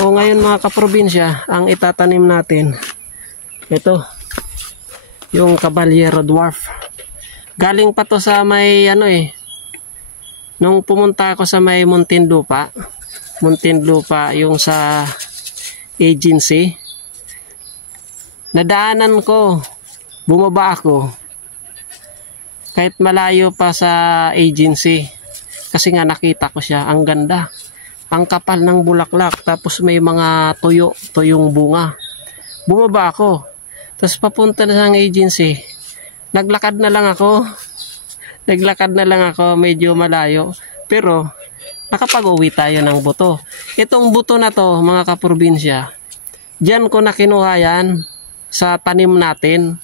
So ngayon mga kaprobinsya, ang itatanim natin, ito, yung Caballero Dwarf. Galing pa to sa may nung pumunta ako sa may Muntinlupa yung sa agency, nadaanan ko, bumaba ako kahit malayo pa sa agency kasi nga nakita ko siya. Ang ganda, ang kapal ng bulaklak, tapos may mga tuyong bunga. Bumaba ako, tapos papunta na sa agency, naglakad na lang ako, medyo malayo, pero nakapag-uwi tayo ng buto. Itong buto na to mga kaprobinsya, diyan ko na kinuha yan sa tanim natin.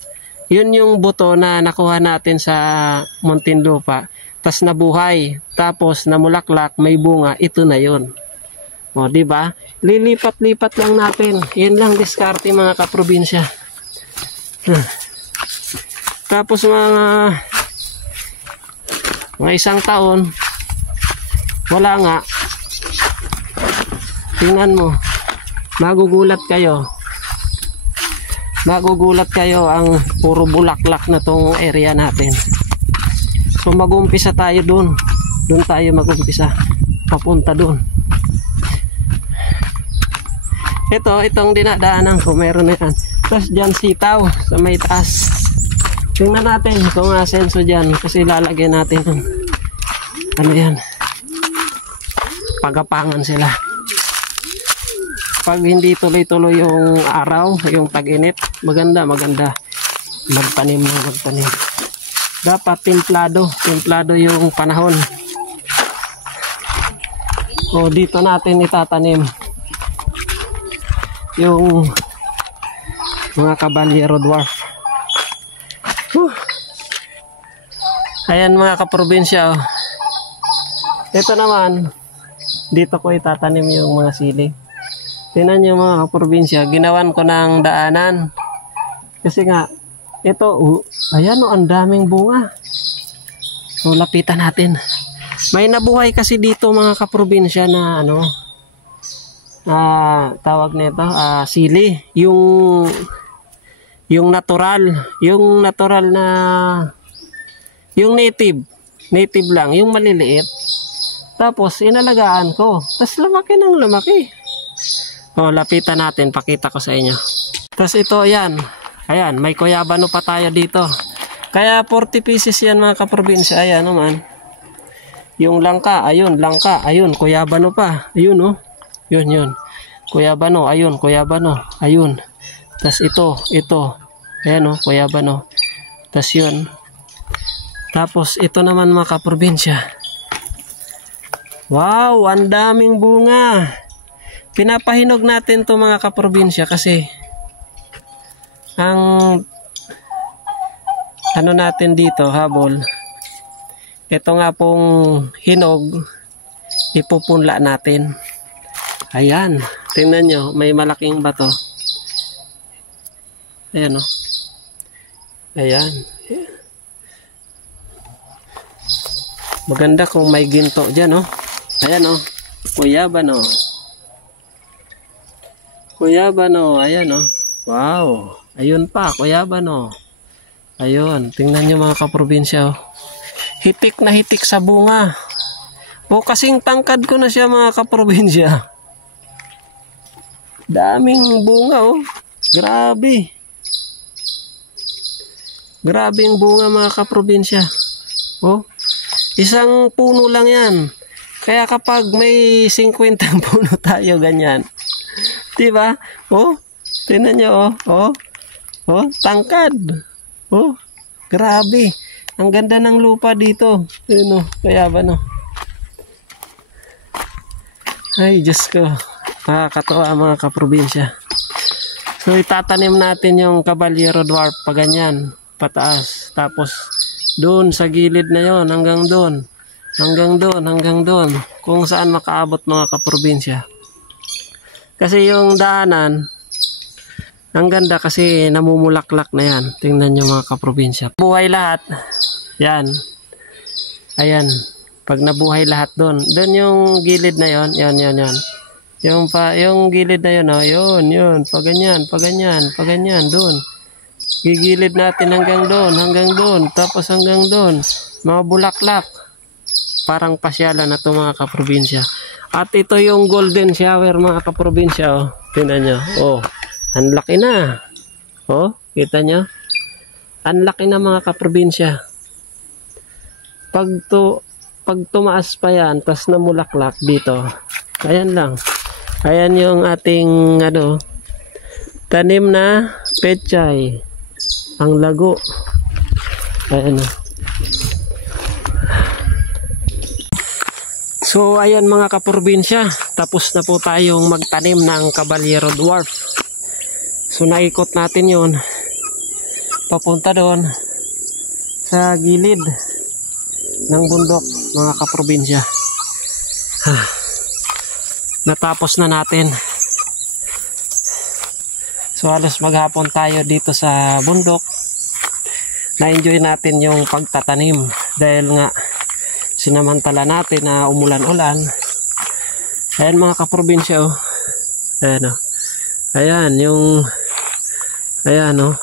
Yun yung buto na nakuha natin sa Muntinlupa, tas nabuhay, tapos namulaklak, may bunga. Ito na yun. O, di ba? Lilipat-lipat lang natin. Yan lang diskarte mga kaprobinsya. Tapos mga isang taon, wala nga. Tingnan mo, magugulat kayo ang puro bulaklak na tong area natin. So mag-umpisa tayo doon tayo mag-umpisa, papunta doon. Itong dinadaanan ko, meron na yan. Tapos dyan sitaw sa may taas. Tingnan natin kung asenso dyan, kasi lalagyan natin ng yan, pagapangan sila. Pag hindi tuloy-tuloy yung araw, yung tag-init, maganda magtanim. Dapat templado yung panahon. O dito natin itatanim yung mga Caballero Dwarf. Ayan mga kaprobinsya. Ito naman, dito ko itatanim yung mga sili. Tingnan nyo mga kaprobinsya, ginawan ko ng daanan. Kasi nga, ito, ayan ang daming bunga. So, lapitan natin. May nabuhay kasi dito mga kaprobinsya na tawag nito, sili. Yung natural na, yung native lang, yung maliliit. Tapos, inalagaan ko. Tapos, lumaki. O, lapitan natin, pakita ko sa inyo. Tapos ito, ayan, may kuyabano pa tayo dito. Kaya 40 pieces yan mga kaprobinsya. Ayan naman. Yung langka, ayun, kuyabano pa. Ayun, oh. Yun. Kuyabano, ayun. Tapos ito. Ayan, oh, kuyabano. Tapos yun. Tapos ito naman mga kaprobinsya. Wow, ang daming bunga. Pinapahinog natin to mga kaprobinsya kasi ang natin dito, habol. Ito nga pong hinog, ipupunla natin. Ayan, tingnan nyo, may malaking bato. Ayan, oh. Ayan. Maganda kung may ginto dyan, oh. Ayan, oh. Kuyabano, ayan, oh. Wow. Ayun pa, kuyabano. Ayun, tingnan nyo mga kaprobinsya, oh. Hitik na hitik sa bunga. O, kasing tangkad ko na siya mga kaprobinsya. Daming bunga, oh. Grabe ang bunga mga kaprobinsya. Oh, isang puno lang yan. Kaya kapag may 50 puno tayo, ganyan. Diba? Oh, tingnan nyo, oh. Oh, tangkad. Oh, grabe. Ang ganda ng lupa dito. Ayun, oh, kaya ba, no? Ay, Diyos ko. Nakakatawa mga kaprobinsya. So, itatanim natin yung Caballero Dwarf pa ganyan, pataas. Tapos, doon sa gilid na yon, hanggang doon. Kung saan makaabot mga kaprobinsya. Kasi yung daanan, ang ganda kasi namumulaklak na yan. Tingnan nyo mga kaprobinsya. Buhay lahat. Yan. Ayan. Pag nabuhay lahat doon. Doon yung gilid na yon. Yan. Yung gilid na yun, oh, yun, paganyan, doon. Gigilid natin hanggang doon, tapos hanggang doon. Mga bulaklak. Parang pasyalan na ito mga kaprobinsya. At ito yung golden shower mga kaprobinsya, oh. Tingnan nyo, oh, ang laki na. Oh, kita nyo? Ang laki na mga kaprobinsya. Pag tumaas pa yan, tas namulaklak dito. Ayan lang. Ayan yung ating tanim na pechay. Ang lago. Ayan. So ayan mga kaprobinsya, tapos na po tayong magtanim ng Caballero Dwarf. So naikot natin yun papunta doon sa gilid ng bundok mga kaprobinsya. Natapos na natin. So halos maghapon tayo dito sa bundok. Na-enjoy natin yung pagtatanim dahil nga sinamantala natin na umulan-ulan. Ayan mga kaprobinsya, oh. Ayan, oh. Ayan yung oh.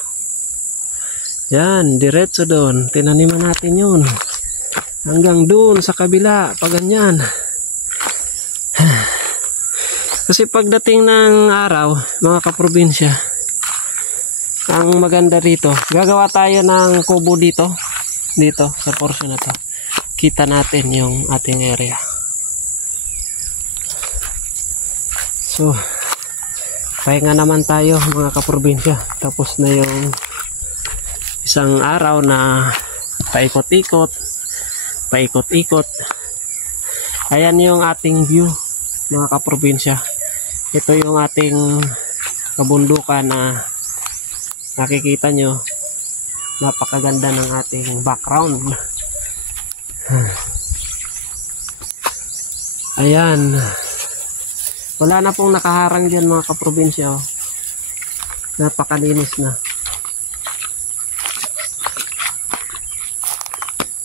Yan, diretso doon. Tinaniman natin yun. Hanggang doon sa kabila, pag ganyan. Kasi pagdating ng araw, mga kaprobinsya, ang maganda rito, gagawa tayo ng kubo dito sa portion na to. Kita natin yung ating area. So, pahinga naman tayo mga kaprobinsya. Tapos na yung isang araw na paikot-ikot. Ayan yung ating view mga kaprobinsya. Ito yung ating kabundukan na nakikita nyo. Napakaganda ng ating background. Ayan. Wala na pong nakaharang dyan mga kaprobinsya, oh. Napakalinis na.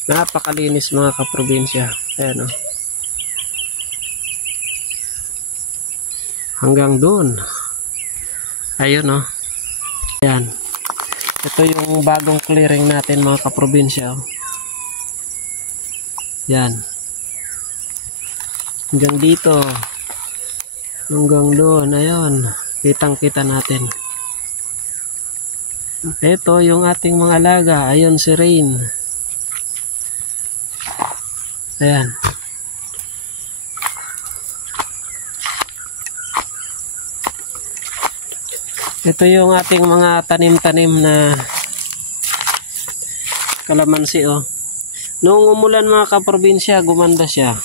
Napakalinis mga kaprobinsya. Ayan, oh. Hanggang doon. Ayun, oh. Ayan. Ito yung bagong clearing natin mga kaprobinsya, oh. Yan. Hanggang dito. Hanggang doon. Ayun. Kitang-kita natin. Ito yung ating mga alaga. Ayun si Rain. Ayan. Ito yung ating mga tanim-tanim na kalamansi, oh. Noong umulan mga kaprobinsya, gumanda siya.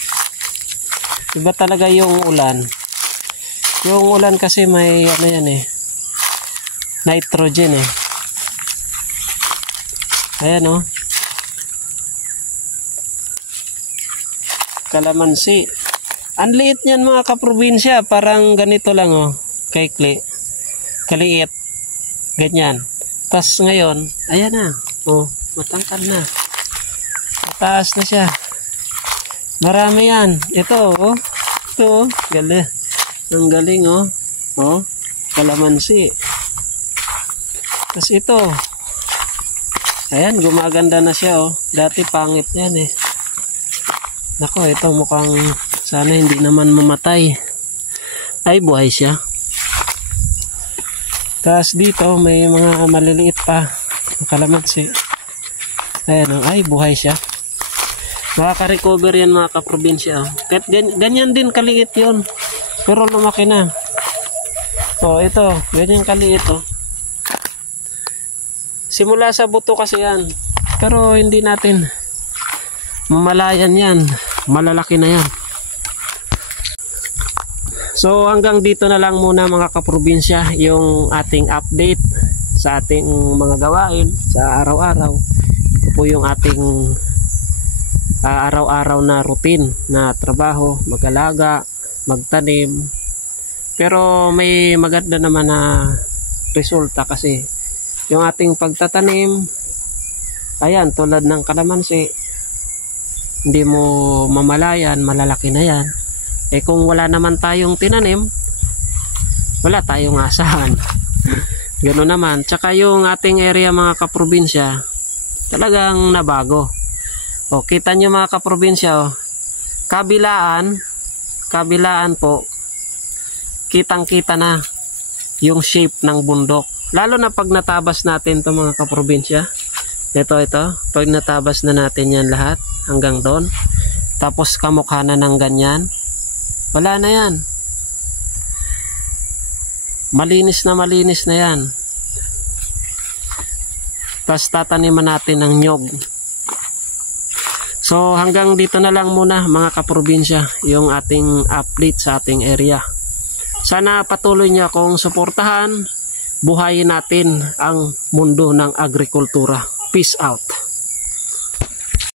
Iba talaga yung ulan. Yung ulan kasi may yan nitrogen eh. Ayan, oh. Kalamansi. Ang liit niyan mga kaprobinsya, parang ganito lang, oh. Kaliit. Ganyan. Tapos ngayon, ayan na. Oh, matangkad na. Mataas na siya. Marami yan. Ito, oh. Ito, oh. Galing. Ang galing, oh. Oh, kalamansi. Tapos ito. Ayan, gumaganda na siya, oh. Dati pangit yan, eh. Nako, ito mukhang sana hindi naman mamatay. Ay, buhay siya. Tapos dito, may mga maliliit pa. Kalamansi. Ayan, oh. Ay, buhay siya. Makaka-recover yan mga kaprobinsya. Kahit ganyan din kaliit yun. Pero lumaki na. O, ito. Ganyan kaliit, oh. Simula sa buto kasi yan. Pero hindi natin mamalayan yan. Malalaki na yan. So, hanggang dito na lang muna mga kaprobinsya yung ating update sa ating mga gawain sa araw-araw. Ito po yung ating araw-araw na routine na trabaho, mag-alaga, magtanim. Pero may maganda naman na resulta kasi yung ating pagtatanim, ayan, tulad ng kalamansi, hindi mo mamalayan, malalaki na yan. kung wala naman tayong tinanim, wala tayong asahan. Ganoon naman. Tsaka yung ating area mga kaprobinsya, talagang nabago. O, kita nyo mga kaprobinsya, o, kabilaan po, kitang-kita na yung shape ng bundok. Lalo na pag natabas natin ito mga kaprobinsya. Ito, pag natabas na natin yan lahat, hanggang doon. Tapos kamukha na ng ganyan. Wala na yan. Malinis na yan. Tapos tataniman natin ng nyog. So hanggang dito na lang muna mga kaprobinsya yung ating update sa ating area. Sana patuloy niyo akong suportahan. Buhayin natin ang mundo ng agrikultura. Peace out.